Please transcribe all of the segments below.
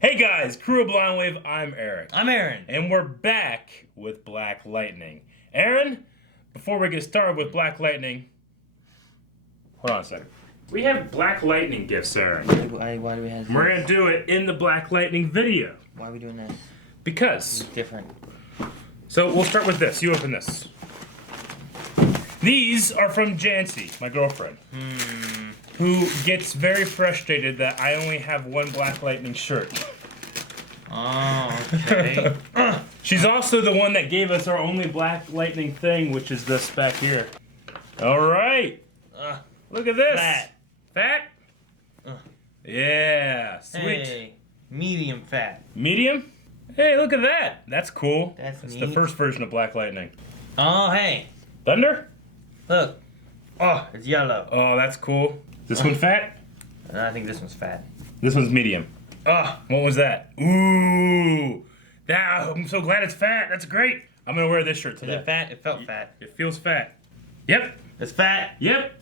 Hey guys, crew of Blind Wave, I'm Eric. I'm Aaron. And we're back with Black Lightning. Aaron, before we get started with Black Lightning, hold on a second. We have Black Lightning gifts, Aaron. Why do we have this? We're gonna do it in the Black Lightning video. Why are we doing this? Because. It's different. So we'll start with this. You open this. These are from Jancy, my girlfriend. Who gets very frustrated that I only have one Black Lightning shirt. Oh, okay. She's also the one that gave us our only Black Lightning thing, which is this back here. All right. Look at this. Fat. Fat? Yeah, sweet. Hey, medium fat. Medium? Hey, look at that. That's cool. That's the neat. first version of Black Lightning. Oh, hey. Thunder? Look. Oh, it's yellow. Oh, that's cool. This one fat? I think this one's fat. This one's medium. Oh, what was that? Ooh. I'm so glad it's fat. That's great. I'm going to wear this shirt Is today. it fat? It felt fat. It feels fat. Yep. It's fat. Yep.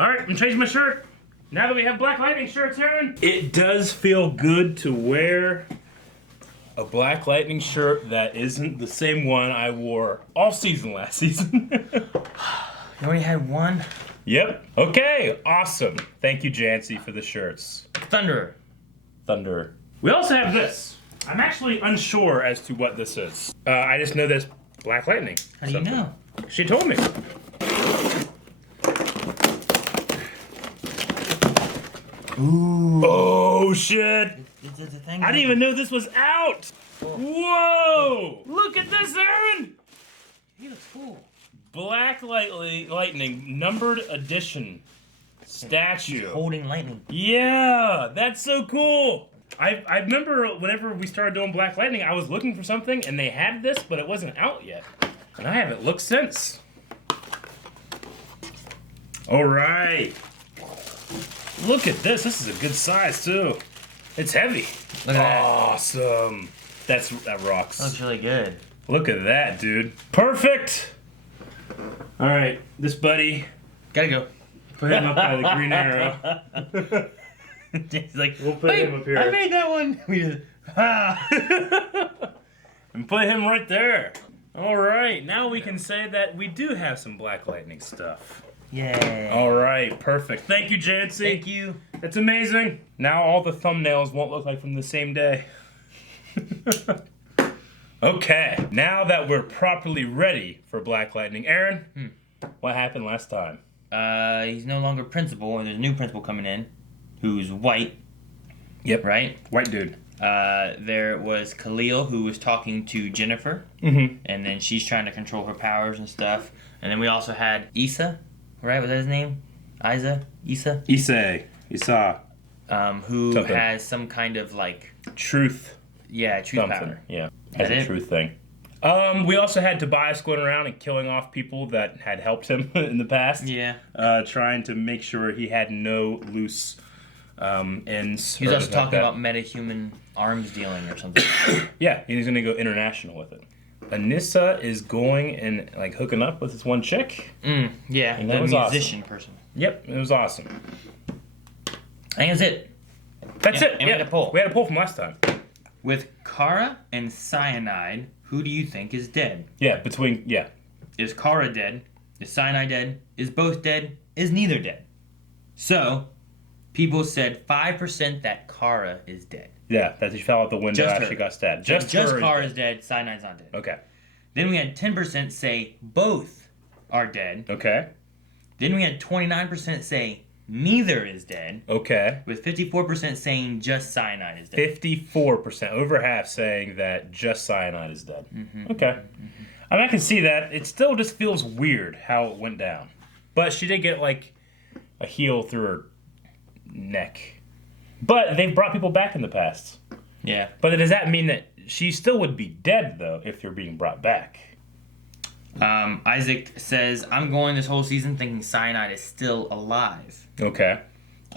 All right, I'm going to change my shirt. Now that we have Black Lightning shirts, Aaron. It does feel good to wear a Black Lightning shirt that isn't the same one I wore all season last season. You only had one? Yep. Okay, awesome. Thank you, Jancy, for the shirts. Thunderer. Thunder. We also have this. I'm actually unsure as to what this is. I just know this Black Lightning. How do you know? She told me. Ooh. Oh, shit. It's a thing. I didn't even know this was out. Whoa. Look at this, Aaron. He looks cool. Black Lightning numbered edition statue. He's holding lightning. Yeah, that's so cool. I remember whenever we started doing Black Lightning, I was looking for something and they had this, but it wasn't out yet. And I haven't looked since. All right. Look at this. This is a good size too. It's heavy. Look at that. Awesome. That rocks. That looks really good. Look at that, dude. Perfect. All right, this buddy. Gotta go. Put him up by the green arrow. He's like, We'll put him up here. I made that one. We just, And put him right there. All right, now we can say that we do have some Black Lightning stuff. Yay. All right, perfect. Thank you, Jancy. Thank you. That's amazing. Now all the thumbnails won't look like from the same day. Okay, now that we're properly ready for Black Lightning, Aaron, what happened last time? He's no longer principal, and there's a new principal coming in, who's white. Yep. Right? White dude. There was Khalil, who was talking to Jennifer, Mm-hmm. and then she's trying to control her powers and stuff. And then we also had Issa, right? Was that his name? Issa? Isa. Who Something. has some kind of like, Truth. truth Something. power. Yeah. Has That a it? truth thing. We also had Tobias going around and killing off people that had helped him in the past. Yeah. Trying to make sure he had no loose ends. He was or also anything talking like about metahuman arms dealing or something. that. Yeah, he's gonna go international with it. Anissa is going and like hooking up with this one chick. Yeah, And that the was musician person. Yep, it was awesome. I think that's it. That's Yeah, it. and we had a poll. We had a poll from last time. With Kara and Cyanide, who do you think is dead? Is Is Kara dead? Is Cyanide dead? Is both dead? Is neither dead? So, people said 5% that Kara is dead. Yeah, that she fell out the window Just after her. she got stabbed. Just her is Kara dead. is dead, Cyanide's not dead. Okay. Then we had 10% say both are dead. Okay. Then we had 29% say neither is dead. Okay. With 54% saying just Cyanide is dead. 54%, over half saying that just Cyanide is dead. Okay. I mean, I can see that. It still just feels weird how it went down. But she did get, like, a heel through her neck. But they've brought people back in the past. Yeah. But does that mean that she still would be dead, though, if they're being brought back? Isaac says, I'm going this whole season thinking Cyanide is still alive. Okay.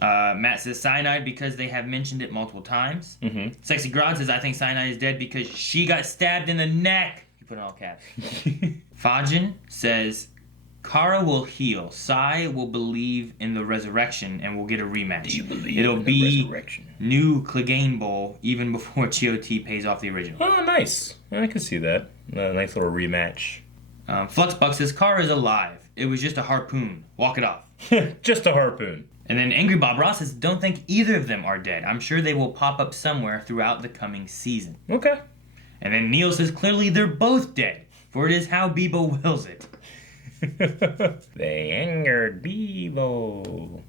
Matt says Cyanide because they have mentioned it multiple times. Sexy Grod says, I think Cyanide is dead because she got stabbed in the neck. He put it in all caps. Fajin says Kara will heal. Sai will believe in the resurrection and will get a rematch. Do you believe It'll in be the resurrection? new Clegane Bowl even before GOT pays off the original. Oh, nice. I can see that. A nice little rematch. Fluxbuck says Kara is alive. It was just a harpoon. Walk it off. Just a harpoon. And then Angry Bob Ross says, don't think either of them are dead. I'm sure they will pop up somewhere throughout the coming season. Okay. And then Neil says, clearly they're both dead, for it is how Bebo wills it. They angered Bebo.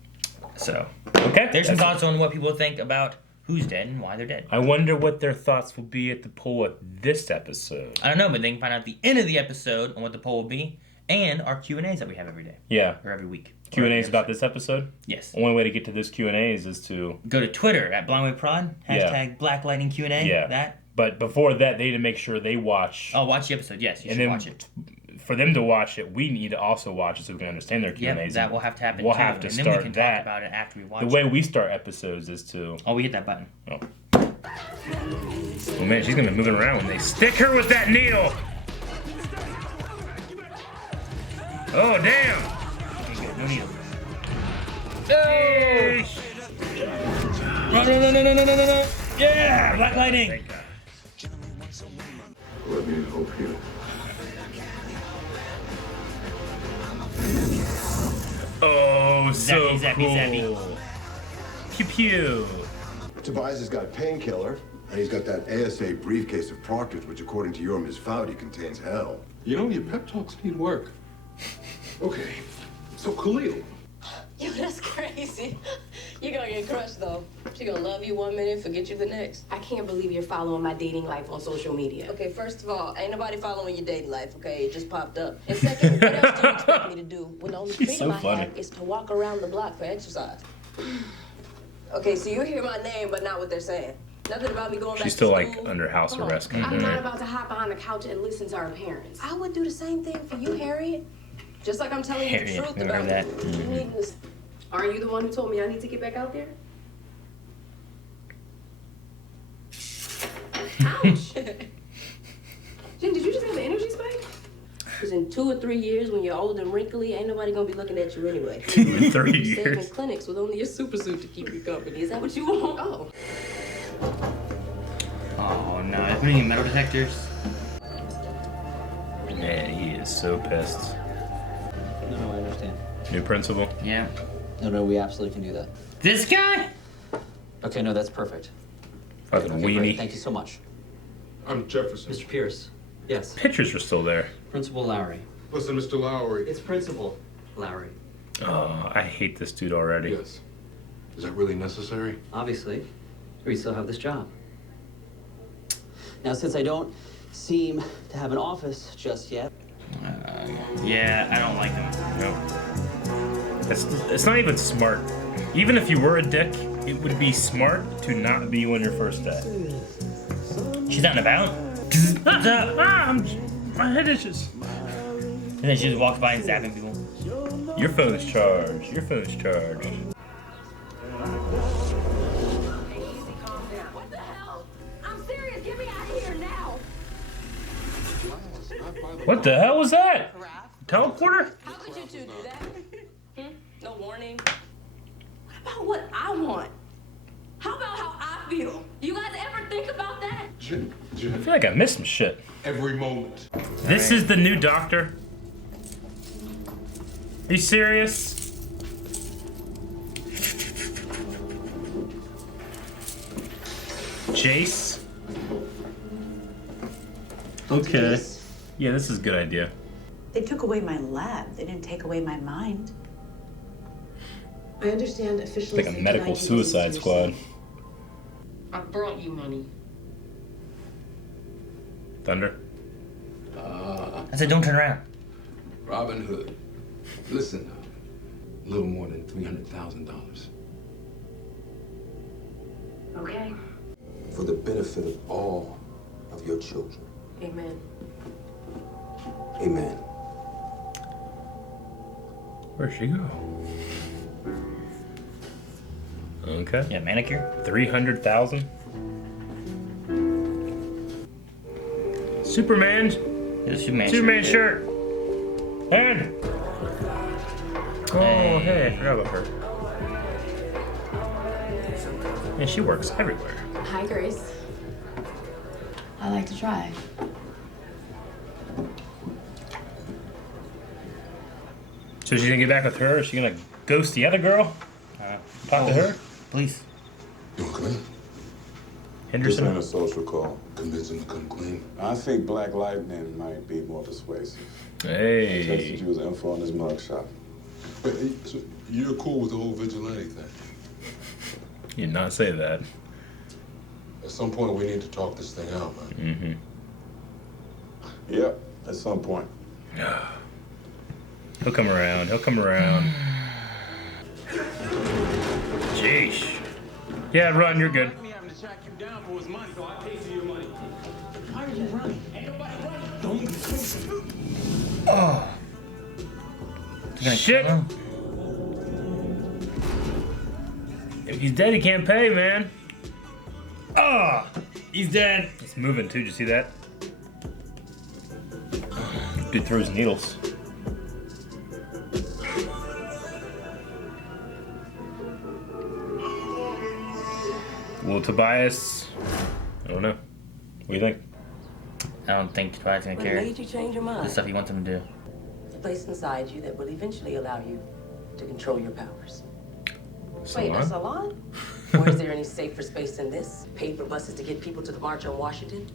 So, Okay. there's some thoughts on what people think about who's dead and why they're dead. I wonder what their thoughts will be at the poll at this episode. I don't know, but they can find out at the end of the episode on what the poll will be and our Q&As that we have every day. Yeah. Or every week. Q&As about this episode? Yes. Only way to get to this Q&As is to... Go to Twitter at BlindWayProd, hashtag Black Lightning Q&A. Yeah. That. But before that, they need to make sure they watch. Oh, watch the episode. Yes, you should watch it. For them to watch it, we need to also watch it so we can understand their Q&As. Yeah, that will have to happen We'll too. have to and start then we can that. talk about it after we watch The it. way we start episodes is to... Oh, we hit that button. Oh. Oh man, she's gonna be moving around when they stick her with that needle. Oh damn! Okay, good. No needle. Hey! No. Yeah! Black Lightning! Thank God. Let me help you. Oh, so Zappy, cool. zappy. Pew pew. Tobias has got a painkiller, and he's got that ASA briefcase of Proctor's, which, according to your Ms. Foudy, contains hell. You know, your pep talks need work. Okay, so Khalil. Yo, that's crazy. You're gonna get crushed, though. She gonna love you 1 minute, forget you the next. I can't believe you're following my dating life on social media. Okay, first of all, ain't nobody following your dating life, okay? It just popped up. And second, what else do you expect me to do when the only freedom so I funny. have is to walk around the block for exercise? Okay, so you hear my name, but not what they're saying. Nothing about me going back She's still to like school. under house Come on. arrest kind I'm of not thing. about to hop behind the couch and listen to our parents. I would do the same thing for you, Harriet. Just like I'm telling you the Harriet, truth remember about that? you. You need to Are you the one who told me I need to get back out there? Ouch! Jen, did you just have an energy spike? Because in 2 or 3 years, when you're old and wrinkly, ain't nobody gonna be looking at you anyway. 2 or 3 You're saving years. clinics with only your super suit to keep you company. Is that what you want? Oh. Oh, no. They're putting in metal detectors. Man, he is so pissed. No, I understand. New principal. Yeah. No, we absolutely can do that. This guy? Okay, no, that's perfect. Fucking Okay, weenie. great. Thank you so much. I'm Jefferson. Mr. Pierce. Yes. Pictures are still there. Principal Lowry. Listen, Mr. Lowry. It's Principal Lowry. Oh, I hate this dude already. Yes. Is that really necessary? Obviously, we still have this job. Now, since I don't seem to have an office just yet, Yeah, I don't like him. Nope. It's not even smart. Even if you were a dick, it would be smart to not be you on your first day. She's out and about. What's up? My head itches. And then she just walks by and zapping people. Your phone's charged. Your phone's charged. What the hell? I'm serious. Get me out of here now. What the hell was that? Teleporter? How could you two do that? No warning. What about what I want? How about how I feel? Do you guys ever think about that? Jen, I feel like I missed some shit. every moment. This is the new doctor? Are you serious? Jace? Okay. Yeah, this is a good idea. They took away my lab. They didn't take away my mind. I understand officially. Like a medical suicide squad. I brought you money. Thunder? I said, don't turn around. Robin Hood. Listen, a little more than $300,000. Okay. For the benefit of all of your children. Amen. Amen. Where'd she go? Okay. Yeah, manicure. 300,000. Superman. This is Superman. Superman shirt. And Oh, hey, I forgot about her. And she works everywhere. Hi, Grace. I like to try. So she's gonna get back with her? Is she gonna ghost the other girl? Talk to her? Please. You want to come in? This ain't Henderson? a social call. Convince him to come clean. I think Black Lightning might be more persuasive. Texted Hey. you his info on his mugshot. But so you're cool with the whole vigilante thing? You did not say that. At some point, we need to talk this thing out, man. Yep, at some point. He'll come around. He'll come around. Jeez. Yeah, run. You're good. Me having to track you down for his money, so I pay for your money. Why are you running? Ain't nobody running. Don't even think. Oh. Shit. If he's dead, he can't pay, man. Oh, he's dead. He's moving too. Did you see that? Dude throws needles. Will Tobias? I don't know. What do you think? I don't think Tobias gonna What care. made you change your The mind? stuff he wants him to do. It's a place inside you that will eventually allow you to control your powers. Wait, Salon? a salon? Or is there any safer space than this? Paid for buses to get people to the March on Washington?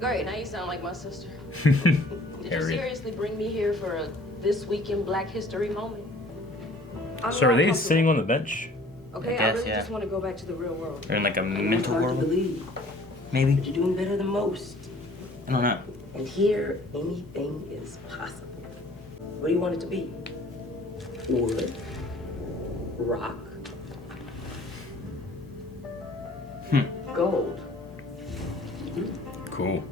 Great, now you sound like my sister. Did you Harriet. seriously bring me here for a This Week in Black History moment? I'm So are not they comfortable. sitting on the bench? Okay, I guess, really yeah. just want to go back to the real world. They're in like a It's mental hard to world. believe, Maybe. but you're doing better than most. I don't know. And here, anything is possible. What do you want it to be? Wood? Rock? Gold? Cool.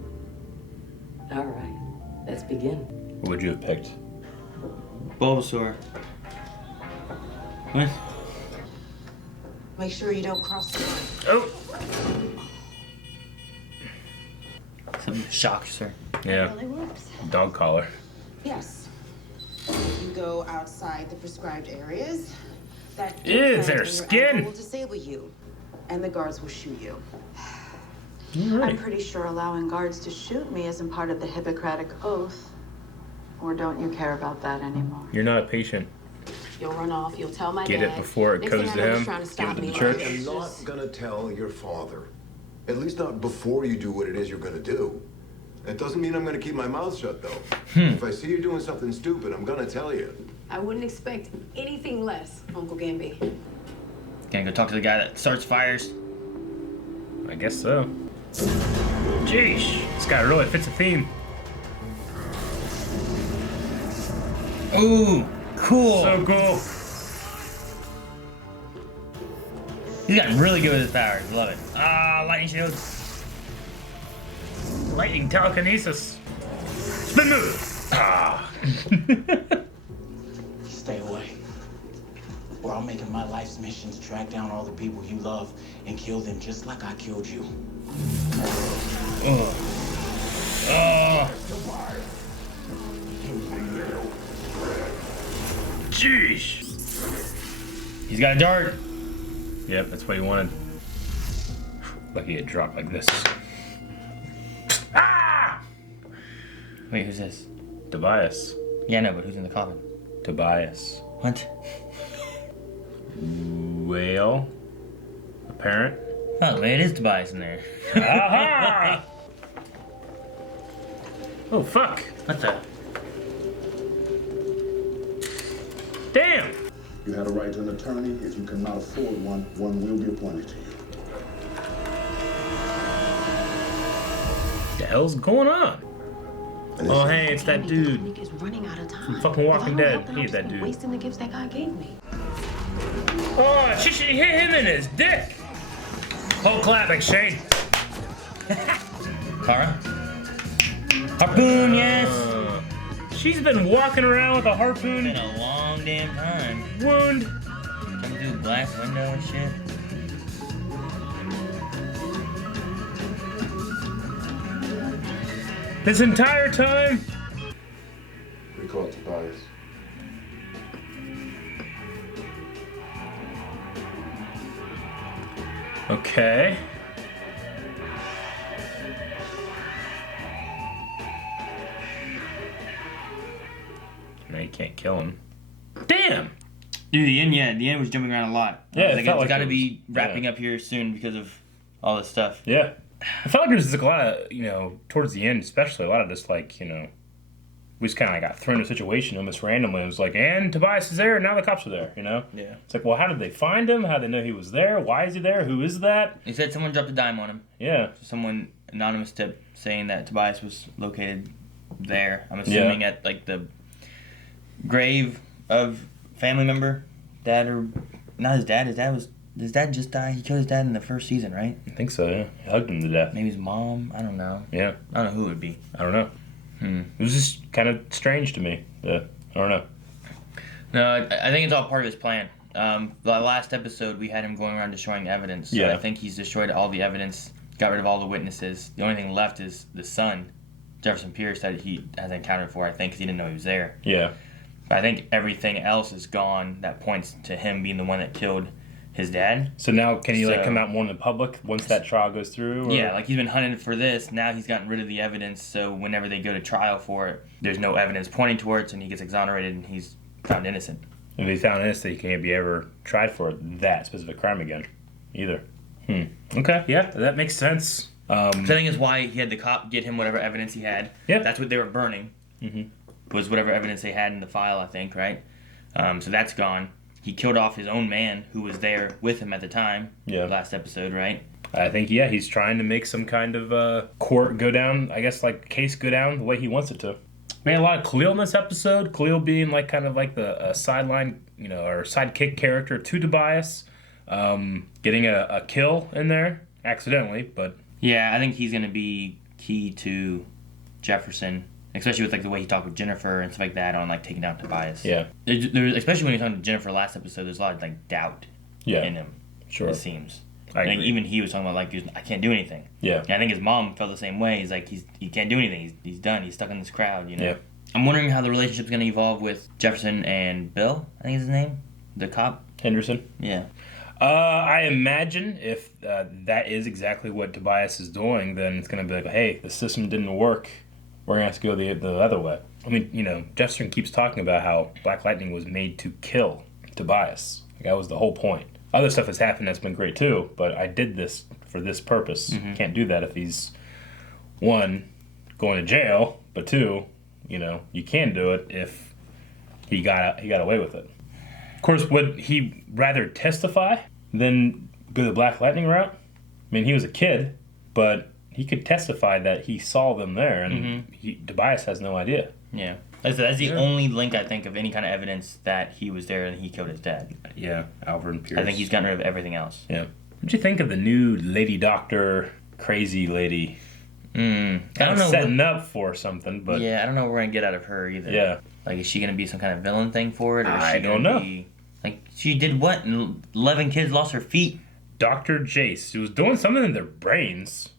All right, let's begin. What would you have picked? Bulbasaur. What? Make sure you don't cross the line. Oh! Something shocks her. Yeah. Really works. Dog collar. Yes. You go outside the prescribed areas. That Ew, it's their implant in your skin. ankle will disable you, and the guards will shoot you. I'm pretty sure allowing guards to shoot me isn't part of the Hippocratic Oath. Or don't you care about that anymore? You're not a patient. You'll run off. You'll tell my Get dad. it before it Next goes thing I to know, he's him. trying to Give stop it to me. the church. I am not gonna tell your father. At least not before you do what it is you're gonna do. That doesn't mean I'm gonna keep my mouth shut, though. If I see you doing something stupid, I'm gonna tell you. I wouldn't expect anything less, Uncle Gamby. Gonna go talk to the guy that starts fires. I guess so. Jeez. This guy really fits the theme. Ooh, cool. So cool. He's gotten really good with his powers. Love it. Ah, lightning shield. Lightning telekinesis. Spin move. Ah. Stay away. Or I'm making my life's mission to track down all the people you love and kill them just like I killed you. Jeez. He's got a dart. Yep, that's what he wanted. Lucky it dropped like this. Ah! Wait, who's this? Tobias. Yeah, no, but who's in the coffin? Tobias. What? Well, a parent. Oh, man, it is Tobias in there. Aha! Oh, fuck. What the? Damn. You had a right to an attorney. If you cannot afford one, one will be appointed to you. What the hell's going on? Oh, hey, it's that dude. Nick is running out of time. From fucking Walking If I don't help, Dead. then He I'm is that just dude. wasting the gifts that God gave me. Oh, she hit him in his dick. Whole clap like Shane. Tara? Harpoon, yes! She's been walking around with a harpoon. Been a long damn time. Wound. Coming through a glass window and shit. This entire time. We call Tobias. Okay. Now you can't kill him. Damn! Dude, the end was jumping around a lot. Yeah, I was it felt it's like got to it be was- wrapping yeah. up here soon because of all this stuff. Yeah. I felt like there was like a lot of, towards the end especially, a lot of just like, we just kind of got thrown in a situation almost randomly. It was like, and Tobias is there, and now the cops are there, Yeah. It's like, well, how did they find him? How did they know he was there? Why is he there? Who is that? He said someone dropped a dime on him. Yeah. Someone, anonymous tip, saying that Tobias was located there. I'm assuming at, like, the grave of family member. Dad or... Not his dad. His dad just died. He killed his dad in the first season, right? I think so, yeah. He hugged him to death. Maybe his mom. I don't know. Yeah. I don't know who it would be. I don't know. It was just kind of strange to me. I don't know. No, I think it's all part of his plan. The last episode, we had him going around destroying evidence. So Yeah. I think he's destroyed all the evidence, got rid of all the witnesses. The only thing left is the son, Jefferson Pierce, that he has encountered for, I think, because he didn't know he was there. Yeah. But I think everything else is gone that points to him being the one that killed his dad. So now can he So- come out more in the public once that trial goes through? Or? Yeah, like he's been hunted for this. Now he's gotten rid of the evidence, so whenever they go to trial for it, there's no evidence pointing towards, and he gets exonerated, and he's found innocent. If he's found innocent, he can't be ever tried for that specific crime again, either. Okay, yeah, that makes sense. So I think it's why he had the cop get him whatever evidence he had. Yeah. That's what they were burning. Was whatever evidence they had in the file, I think, right? So that's gone. He killed off his own man who was there with him at the time. Yeah. Last episode, right? I think, yeah, he's trying to make some kind of court go down, I guess, like, case go down the way he wants it to. We had a lot of Khalil in this episode. Khalil being, like, kind of like the sideline, or sidekick character to Tobias. Getting a kill in there, accidentally, but... Yeah, I think he's going to be key to Jefferson, especially with, like, the way he talked with Jennifer and stuff like that on, like, taking down Tobias. Yeah. There's, especially when he talked to Jennifer last episode, there's a lot of, like, doubt in him. Sure. It seems. I Like, agree. even he was talking about, like, I can't do anything. Yeah. And I think his mom felt the same way. He's like, he can't do anything. He's done. He's stuck in this crowd, Yeah. I'm wondering how the relationship's going to evolve with Jefferson and Bill, I think is his name. The cop. Henderson? Yeah. I imagine if that is exactly what Tobias is doing, then it's going to be like, hey, the system didn't work. We're going to have to go the other way. I mean, Jefferson keeps talking about how Black Lightning was made to kill Tobias. Like, that was the whole point. Other stuff has happened that's been great too, but I did this for this purpose. Can't do that if he's, one, going to jail, but two, you can do it if he got away with it. Of course, would he rather testify than go the Black Lightning route? I mean, he was a kid, but he could testify that he saw them there, and Tobias has no idea. Yeah. That's the only link, I think, of any kind of evidence that he was there and he killed his dad. Yeah, Alfred and Pierce. I think he's gotten rid of everything else. Yeah. What'd you think of the new lady doctor, crazy lady? I don't know. Setting up for something, but... Yeah, I don't know what we're going to get out of her either. Yeah. Like, is she going to be some kind of villain thing for it? Or is I she don't gonna know. Be, like, she did what? And 11 kids lost her feet? Dr. Jace. She was doing something in their brains,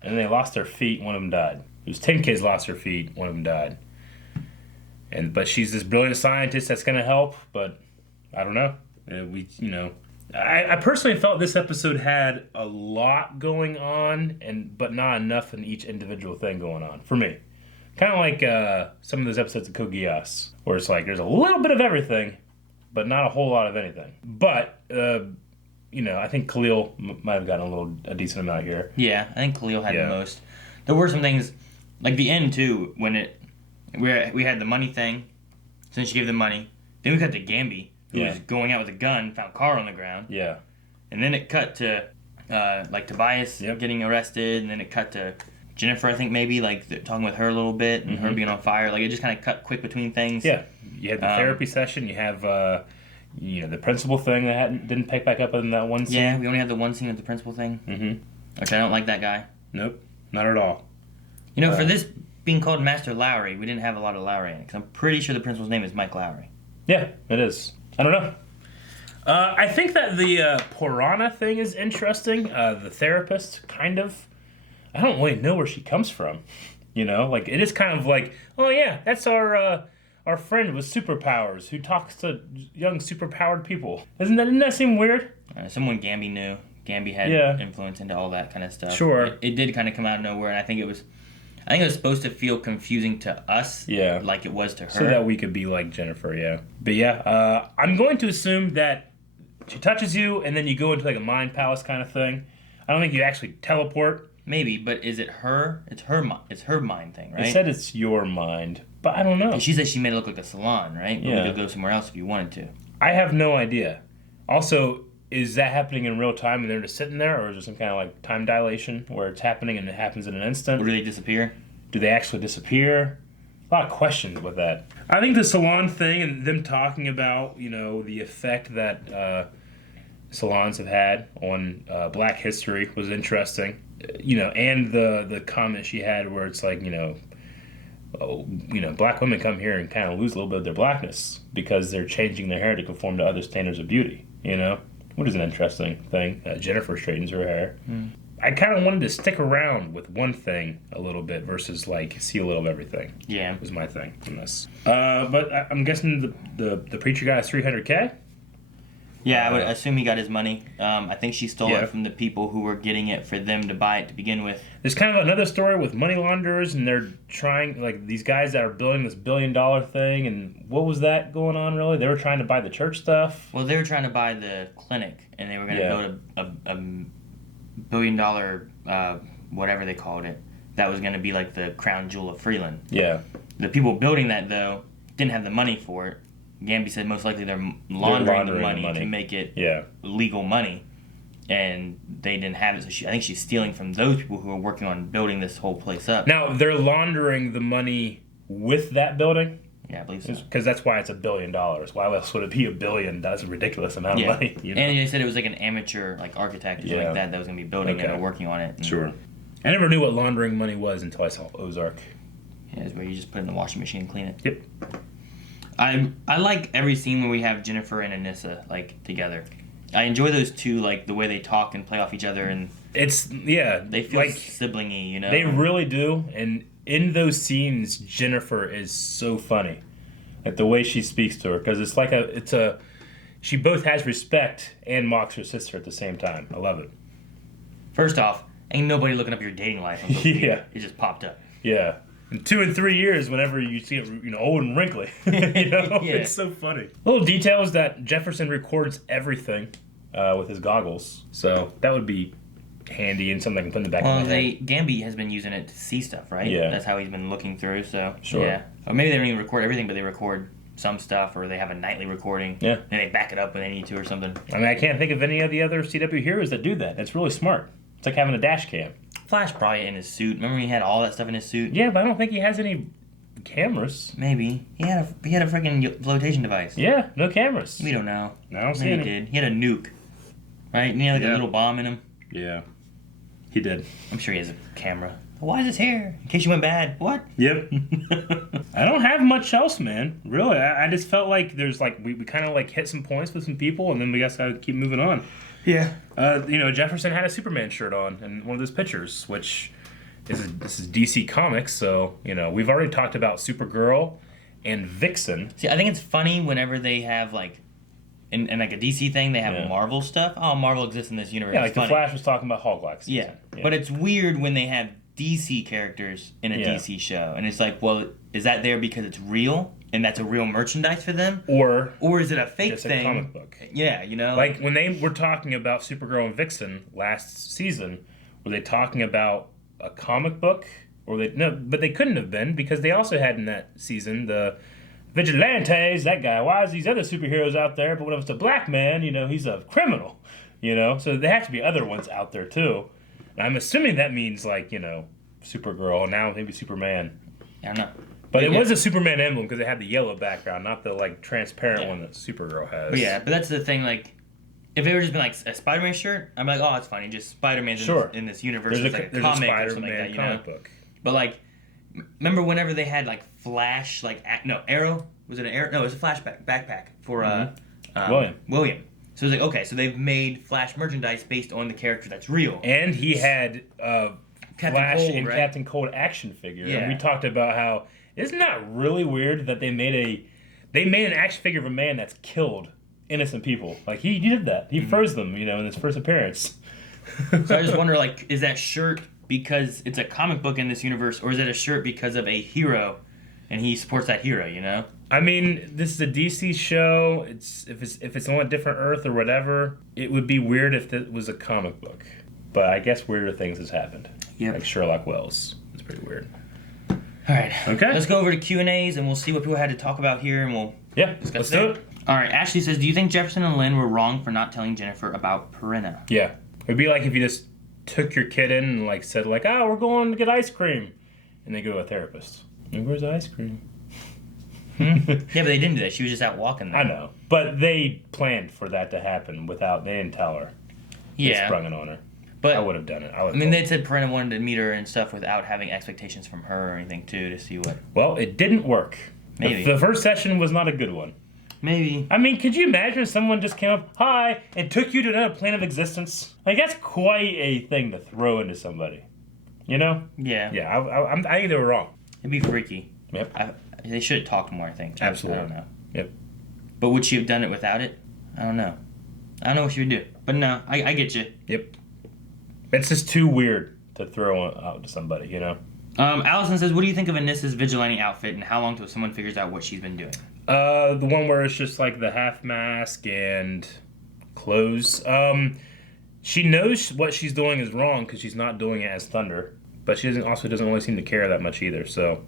and they lost their feet, one of them died. It was 10 kids lost their feet, one of them died. But she's this brilliant scientist that's going to help, but I don't know. I personally felt this episode had a lot going on, but not enough in each individual thing going on, for me. Kind of like some of those episodes of Code Geass, where it's like there's a little bit of everything, but not a whole lot of anything. But, I think Khalil might have gotten a decent amount here. Yeah, I think Khalil had the most. There were some things, like the end too, when we had the money thing, since she gave the money. Then we cut to Gamby, who was going out with a gun, found Carl on the ground. Yeah. And then it cut to, Tobias getting arrested, and then it cut to Jennifer, I think maybe, talking with her a little bit, and her being on fire. Like, it just kind of cut quick between things. Yeah. You had the therapy session, you have, the principal thing that didn't pick back up in that one scene. Yeah, we only had the one scene with the principal thing. Which I don't like that guy. Nope, not at all. For this being called Master Lowry, we didn't have a lot of Lowry in it, because I'm pretty sure the principal's name is Mike Lowry. Yeah, it is. I don't know. I think that the Purana thing is interesting. The therapist, kind of. I don't really know where she comes from. It is kind of like, oh yeah, that's our friend with superpowers who talks to young superpowered people. Doesn't that seem weird? Someone Gamby knew. Gamby had Yeah. influence into all that kind of stuff. Sure. It did kind of come out of nowhere, and I think it was supposed to feel confusing to us, like it was to her. So that we could be like Jennifer, yeah. But yeah, I'm going to assume that she touches you and then you go into like a mind palace kind of thing. I don't think you actually teleport. Maybe, but is it her? It's her mind thing, right? They said it's your mind, but I don't know. And she said she made it look like a salon, right? But Yeah. we could go somewhere else if you wanted to. I have no idea. Also, is that happening in real time and they're just sitting there, or is there some kind of like time dilation where it's happening and it happens in an instant? Or do they disappear? Do they actually disappear? A lot of questions with that. I think the salon thing and them talking about, the effect that salons have had on Black history was interesting. And the comment she had where it's like, Black women come here and kind of lose a little bit of their blackness because they're changing their hair to conform to other standards of beauty, What is an interesting thing. Jennifer straightens her hair. I kind of wanted to stick around with one thing a little bit versus like see a little of everything. Yeah, was my thing from this. But I'm guessing the preacher guy is $300K. Yeah, I would assume he got his money. I think she stole it from the people who were getting it for them to buy it to begin with. There's kind of another story with money launderers, and they're trying, like, these guys that are building this $1 billion thing, and what was that going on, really? They were trying to buy the church stuff? Well, they were trying to buy the clinic, and they were going to build a $1 billion, whatever they called it, that was going to be like the crown jewel of Freeland. Yeah. The people building that, though, didn't have the money for it. Gamby said most likely they're laundering the money to make it legal money, and they didn't have it. So I think she's stealing from those people who are working on building this whole place up. Now, they're laundering the money with that building? Yeah, I believe so. Because that's why it's $1 billion. Why else would it be $1 billion? That's a ridiculous amount of money. And they said it was like an amateur architect or something like that was going to be building it or working on it. Sure. I never knew what laundering money was until I saw Ozark. Yeah, it's where you just put it in the washing machine and clean it. Yep. I like every scene where we have Jennifer and Anissa together. I enjoy those two, the way they talk and play off each other, and they feel like siblingy, They really do, and in those scenes, Jennifer is so funny, the way she speaks to her, because it's she both has respect and mocks her sister at the same time. I love it. First off, ain't nobody looking up your dating life. It just popped up. Yeah. In 2 and 3 years, whenever you see it, old and wrinkly, It's so funny. Little details that Jefferson records everything with his goggles, so that would be handy and something I can put in the back of my head. Gamby has been using it to see stuff, right? Yeah. That's how he's been looking through. So sure. Yeah. Or maybe they don't even record everything, but they record some stuff, or they have a nightly recording. Yeah. And they back it up when they need to, or something. I mean, I can't think of any of the other CW heroes that do that. It's really smart. It's like having a dash cam. Flash probably in his suit. Remember he had all that stuff in his suit? Yeah, but I don't think he has any cameras. Maybe. He had a freaking flotation device. Yeah, no cameras. We don't know. No, I don't see Maybe any. he did. He had a nuke. Right? And he had a little bomb in him. Yeah. He did. I'm sure he has a camera. Why is this here? In case you went bad. What? Yep. I don't have much else, man. Really. I just felt like there's we kind of hit some points with some people, and then we just gotta keep moving on. Yeah. Jefferson had a Superman shirt on in one of those pictures, which this is DC Comics, so, we've already talked about Supergirl and Vixen. See, I think it's funny whenever they have, in a DC thing, they have Marvel stuff. Oh, Marvel exists in this universe. Yeah, it's the funny. Flash was talking about Hulk last season. Yeah, but it's weird when they have DC characters in a DC show, and it's well, is that there because it's real? And that's a real merchandise for them? Or is it a fake just thing? A comic book. Yeah, when they were talking about Supergirl and Vixen last season, were they talking about a comic book? No, but they couldn't have been, because they also had in that season the Vigilantes, that guy. Why is these other superheroes out there? But when it was a black man, he's a criminal. So there have to be other ones out there too. And I'm assuming that means Supergirl, and now maybe Superman. I don't know. But it was a Superman emblem because it had the yellow background, not the transparent one that Supergirl has. But that's the thing. If it were just been a Spider-Man shirt, I'm like, oh, it's funny. Just Spider-Man's in this universe. There's it's a comic Spider-Man or something like that, comic book. But remember whenever they had Flash, Arrow? Was it an Arrow? No, it was a Flash backpack for William. So it was okay, so they've made Flash merchandise based on the character that's real. And he had Flash Cold, and right? Captain Cold action figure. Yeah. And we talked about how isn't that really weird that they made an action figure of a man that's killed innocent people. He did that. He froze them, in his first appearance. So I just wonder, like, is that shirt because it's a comic book in this universe, or is it a shirt because of a hero, and he supports that hero? You know. I mean, this is a DC show. If it's on a different Earth or whatever, it would be weird if it was a comic book. But I guess weirder things has happened. Yep. Like Sherlock Wells. It's pretty weird. All right. Okay. Let's go over to Q&As, and we'll see what people had to talk about here, and we'll let's do it. All right. Ashley says, do you think Jefferson and Lynn were wrong for not telling Jennifer about Perenna? Yeah. It'd be like if you just took your kid in and like said like, we're going to get ice cream, and they go to a therapist. Like, where's the ice cream? Yeah, but they didn't do that. She was just out walking there. I know, but they planned for that to happen they didn't tell her. Yeah. They sprung it on her. But I would have done it. I mean, they said Perenna wanted to meet her and stuff without having expectations from her or anything, too, to see what... Well, it didn't work. Maybe. The first session was not a good one. Maybe. I mean, could you imagine if someone just came up, hi, and took you to another plane of existence? Like, that's quite a thing to throw into somebody. You know? Yeah. Yeah, I think they were wrong. It'd be freaky. Yep. They should have talked more, I think. Absolutely. I don't know. Yep. But would she have done it without it? I don't know. I don't know what she would do. But no, I get you. Yep. It's just too weird to throw out to somebody, you know? Allison says, what do you think of Anissa's vigilante outfit, and how long till someone figures out what she's been doing? The one where it's just like the half mask and clothes. She knows what she's doing is wrong because she's not doing it as Thunder. But she doesn't really seem to care that much either, so...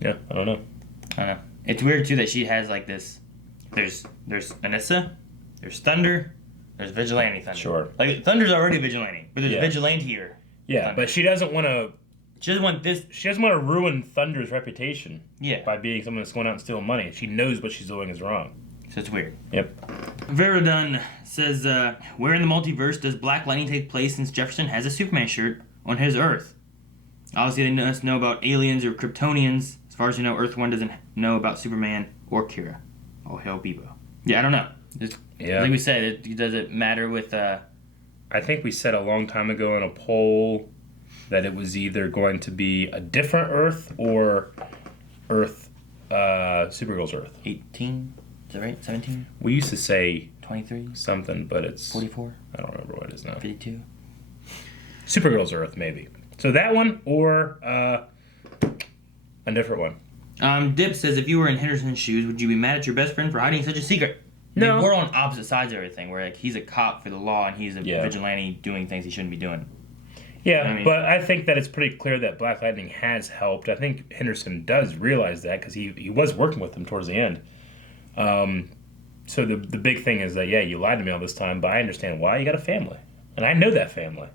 Yeah, I don't know. It's weird, too, that she has, like, this... There's Anissa, there's Thunder, there's Vigilante Thunder. Sure. Like, Thunder's already Vigilante, but there's Vigilante here. Yeah, Thunder. but she doesn't want to... She doesn't want this... She doesn't want to ruin Thunder's reputation. Yeah. By being someone that's going out and stealing money. She knows what she's doing is wrong. So it's weird. Yep. Veridun says, where in the multiverse does Black Lightning take place since Jefferson has a Superman shirt on his Earth? Obviously, they let us know about aliens or Kryptonians. As far as you know, Earth 1 doesn't know about Superman or Kira. Oh, hell, Bebo. Yeah, I don't know. Like we said, does it matter with... I think we said a long time ago in a poll that it was either going to be a different Earth or Earth, Supergirl's Earth. 18? Is that right? 17? We used to say 23? Something, but it's... 44? I don't remember what it is now. 52? Supergirl's Earth, maybe. So that one or a different one. Dip says, if you were in Henderson's shoes, would you be mad at your best friend for hiding such a secret? No. We're on opposite sides of everything, where like he's a cop for the law and he's a vigilante doing things he shouldn't be doing. Yeah, I mean, but I think that it's pretty clear that Black Lightning has helped. I think Henderson does realize that because he was working with them towards the end. So the big thing is that, you lied to me all this time, but I understand why. You got a family. And I know that family.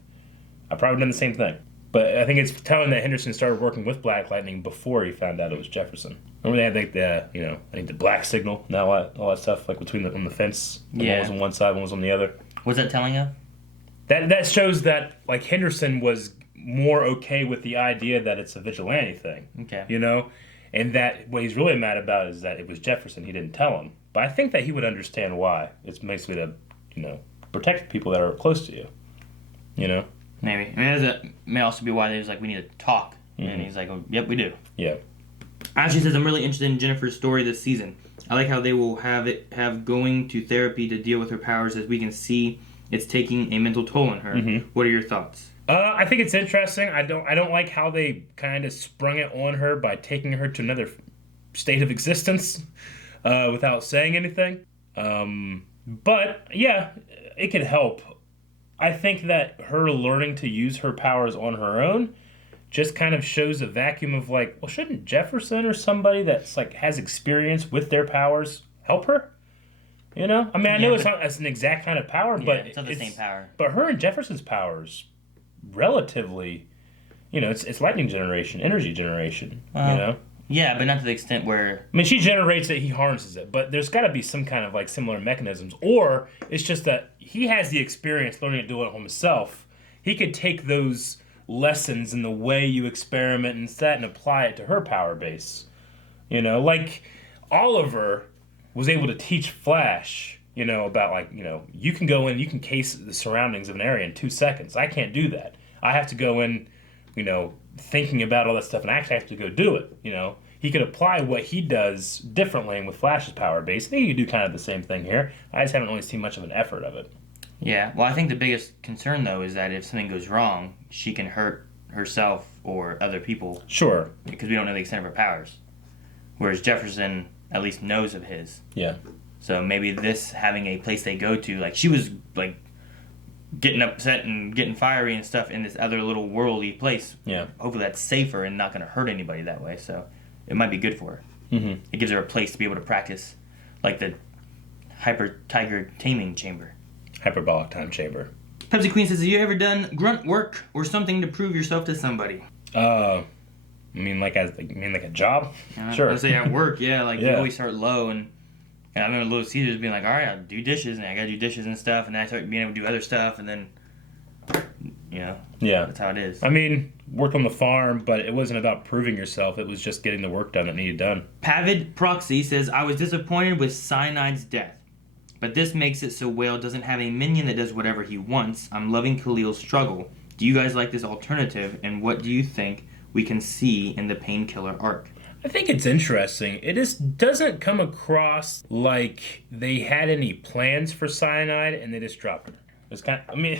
I probably done the same thing. But I think it's telling that Henderson started working with Black Lightning before he found out it was Jefferson. Remember they had the black signal and all that stuff like on the fence. One was on one side, one was on the other. What's that telling you? That shows that like Henderson was more okay with the idea that it's a vigilante thing. Okay. You know? And that what he's really mad about is that it was Jefferson. He didn't tell him. But I think that he would understand why. It's basically to, protect people that are close to you. You know? Maybe. I mean, that may also be why they was like, we need to talk. Mm-hmm. And he's like, oh, yep, we do. Yeah. Ashley says, I'm really interested in Jennifer's story this season. I like how they will have going to therapy to deal with her powers, as we can see it's taking a mental toll on her. Mm-hmm. What are your thoughts? I think it's interesting. I don't like how they kind of sprung it on her by taking her to another state of existence without saying anything. But yeah, it could help. I think that her learning to use her powers on her own just kind of shows a vacuum of like, well, shouldn't Jefferson or somebody that's like has experience with their powers help her? You know? I mean, I know it's not as an exact kind of power, but it's not the same power. But her and Jefferson's powers, relatively, it's lightning generation, energy generation, Yeah, but not to the extent where... I mean, she generates it, he harnesses it, but there's got to be some kind of like similar mechanisms, or it's just that he has the experience learning to do it himself. He could take those lessons in the way you experiment and that and apply it to her power base. Like Oliver was able to teach Flash, about like, you can go in, you can case the surroundings of an area in 2 seconds. I can't do that. I have to go in, thinking about all that stuff and actually have to go do it. He could apply what he does differently with Flash's power base. I think you could do kind of the same thing here. I just haven't really seen much of an effort of it. Yeah, well, I think the biggest concern, though, is that if something goes wrong, she can hurt herself or other people. Sure. Because we don't know the extent of her powers. Whereas Jefferson at least knows of his. Yeah. So maybe this having a place they go to, like, she was, like, getting upset and getting fiery and stuff in this other little worldy place. Yeah. Hopefully that's safer and not going to hurt anybody that way, so it might be good for her. Mm-hmm. It gives her a place to be able to practice, like the Hyper Tiger Taming Chamber. Hyperbolic time chamber. Pepsi Queen says, have you ever done grunt work or something to prove yourself to somebody? I mean like a job? Sure. I say at work, yeah, like Yeah. you always start low, and I remember Little Caesars being like, all right, I'll do dishes, and I gotta do dishes and stuff, and then I start being able to do other stuff, and then, you know, Yeah. that's how it is. I mean, worked on the farm, but it wasn't about proving yourself. It was just getting the work done that needed done. Pavid Proxy says, I was disappointed with Cyanide's death, but this makes it so Whale doesn't have a minion that does whatever he wants. I'm loving Khalil's struggle. Do you guys like this alternative, and what do you think we can see in the Painkiller arc? I think it's interesting. It just doesn't come across like they had any plans for Cyanide and they just dropped it. It's kind of, I mean,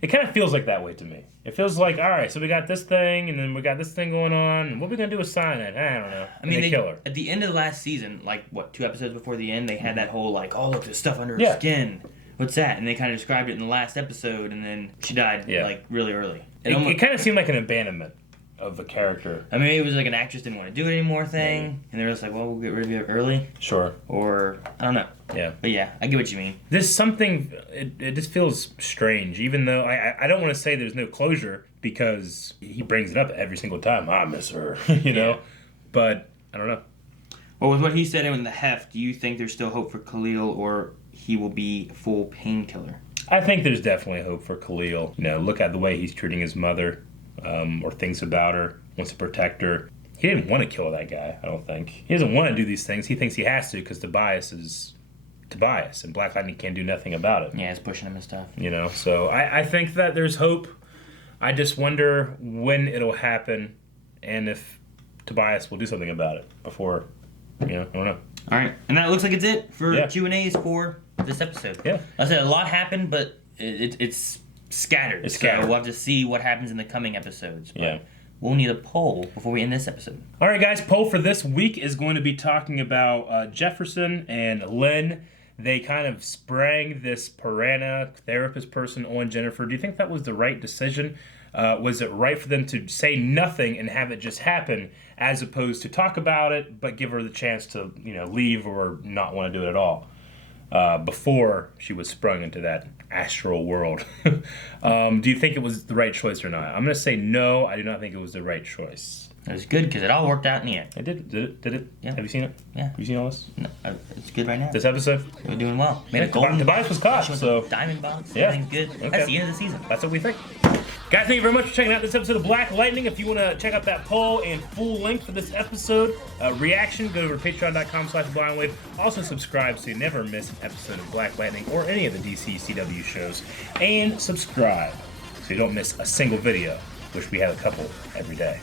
it kind of feels like that way to me. It feels like, all right, so we got this thing, and then we got this thing going on, and what are we going to do with Cyanide? I don't know. I mean, they kill her. At the end of the last season, like, what, 2 episodes before the end, they had that whole, like, oh, look, there's stuff under her skin. What's that? And they kind of described it in the last episode, and then she died, like, really early. It kind of seemed like an abandonment of the character. I mean, maybe it was like an actress didn't want to do it anymore thing, and they were just like, well, we'll get rid of it early. Sure. Or, I don't know. Yeah. But yeah, I get what you mean. There's something, it just feels strange, even though I don't want to say there's no closure, because he brings it up every single time. I miss her, you know? But, I don't know. Well, with what he said in the heft, do you think there's still hope for Khalil, or he will be full Painkiller? I think there's definitely hope for Khalil. You know, look at the way he's treating his mother, or thinks about her, wants to protect her. He didn't want to kill that guy, I don't think. He doesn't want to do these things. He thinks he has to because Tobias is Tobias, and Black Lightning can't do nothing about it. Yeah, it's pushing him and stuff. You know, so I think that there's hope. I just wonder when it'll happen and if Tobias will do something about it before, you know, I don't know. All right, and that looks like it's it for Q&As for this episode. Yeah. I said a lot happened, but it's scattered. It's scattered. So we'll have to see what happens in the coming episodes. But yeah. We'll need a poll before we end this episode. All right, guys, poll for this week is going to be talking about Jefferson and Lynn. They kind of sprang this piranha therapist person on Jennifer. Do you think that was the right decision? Was it right for them to say nothing and have it just happen, as opposed to talk about it but give her the chance to, you know, leave or not want to do it at all before she was sprung into that astral world? Do you think it was the right choice or not? I'm going to say no. I do not think it was the right choice. It was good because it all worked out in the end. It did. Did it? Yeah. Have you seen it? Yeah. Have you seen all this? No, it's good right now. This episode? We're doing well. Made Yeah, a golden Tobias was caught, so diamond box. yeah, Everything's good. Okay. That's the end of the season. That's what we think. Guys, thank you very much for checking out this episode of Black Lightning. If you want to check out that poll and full link for this episode reaction, go over to patreon.com/blindwave. Also subscribe so you never miss an episode of Black Lightning or any of the DC CW shows. And subscribe so you don't miss a single video, which we have a couple every day.